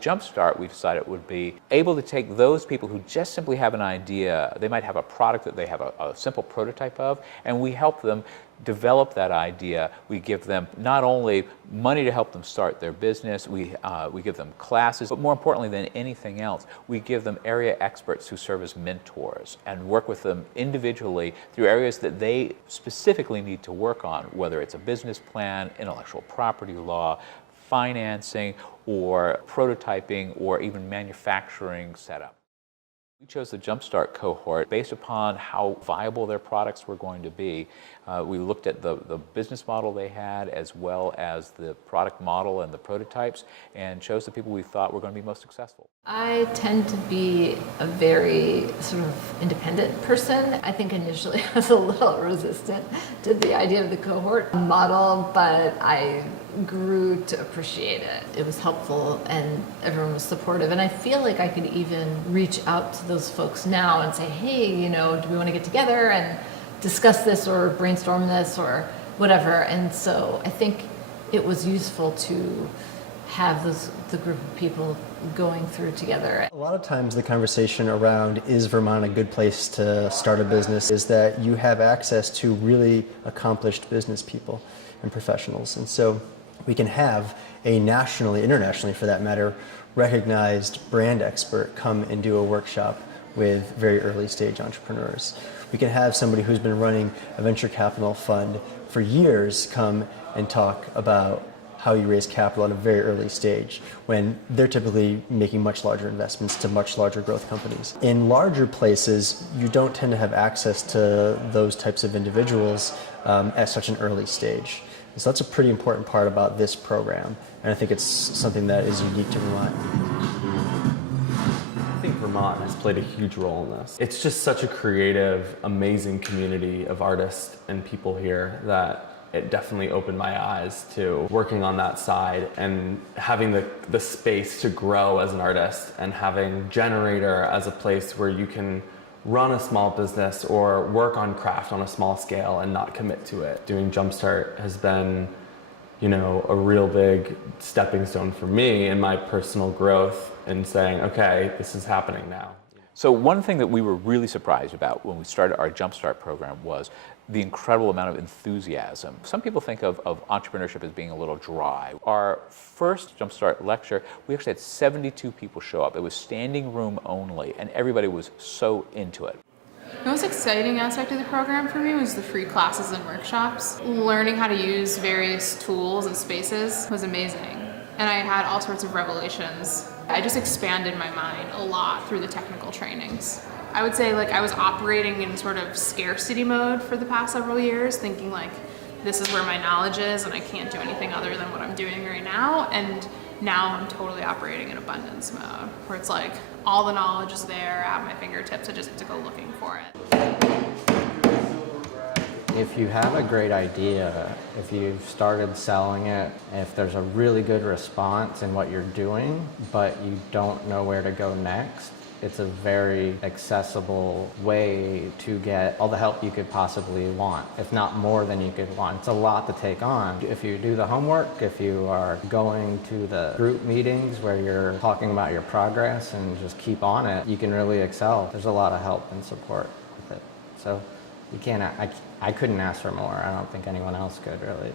Jumpstart, we decided, would be able to take those people who just simply have an idea. They might have a product that they have a simple prototype of, and we help them develop that idea. We give them not only money to help them start their business, we give them classes, but more importantly than anything else, we give them area experts who serve as mentors and work with them individually through areas that they specifically need to work on, whether it's a business plan, intellectual property law, financing, or prototyping, or even manufacturing setup. We chose the Jumpstart cohort based upon how viable their products were going to be. We looked at the business model they had, as well as the product model and the prototypes, and chose the people we thought were going to be most successful. I tend to be a very sort of independent person. I think initially I was a little resistant to the idea of the cohort model, but I grew to appreciate it. It was helpful and everyone was supportive, and I feel like I could even reach out to those folks now and say, hey, you know, do we want to get together and discuss this or brainstorm this or whatever. And so I think it was useful to have the group of people going through together. A lot of times the conversation around is Vermont a good place to start a business is that you have access to really accomplished business people and professionals. And so we can have a nationally, internationally for that matter, recognized brand expert come and do a workshop with very early stage entrepreneurs. We can have somebody who's been running a venture capital fund for years come and talk about how you raise capital at a very early stage when they're typically making much larger investments to much larger growth companies. In larger places, you don't tend to have access to those types of individuals at such an early stage. So that's a pretty important part about this program, and I think it's something that is unique to Vermont. I think Vermont has played a huge role in this. It's just such a creative, amazing community of artists and people here that it definitely opened my eyes to working on that side and having the space to grow as an artist, and having Generator as a place where you can run a small business or work on craft on a small scale and not commit to it. Doing Jumpstart has been, you know, a real big stepping stone for me in my personal growth and saying, okay, this is happening now. So one thing that we were really surprised about when we started our Jumpstart program was the incredible amount of enthusiasm. Some people think of entrepreneurship as being a little dry. Our first Jumpstart lecture, we actually had 72 people show up. It was standing room only, and everybody was so into it. The most exciting aspect of the program for me was the free classes and workshops. Learning how to use various tools and spaces was amazing, and I had all sorts of revelations. I just expanded my mind a lot through the technical trainings. I would say I was operating in sort of scarcity mode for the past several years, thinking this is where my knowledge is and I can't do anything other than what I'm doing right now. And now I'm totally operating in abundance mode, where it's all the knowledge is there at my fingertips. I just have to go looking for it. If you have a great idea, if you've started selling it, if there's a really good response in what you're doing, but you don't know where to go next, it's a very accessible way to get all the help you could possibly want, if not more than you could want. It's a lot to take on. If you do the homework, if you are going to the group meetings where you're talking about your progress and just keep on it, you can really excel. There's a lot of help and support with it. So you can't, I couldn't ask for more. I don't think anyone else could really.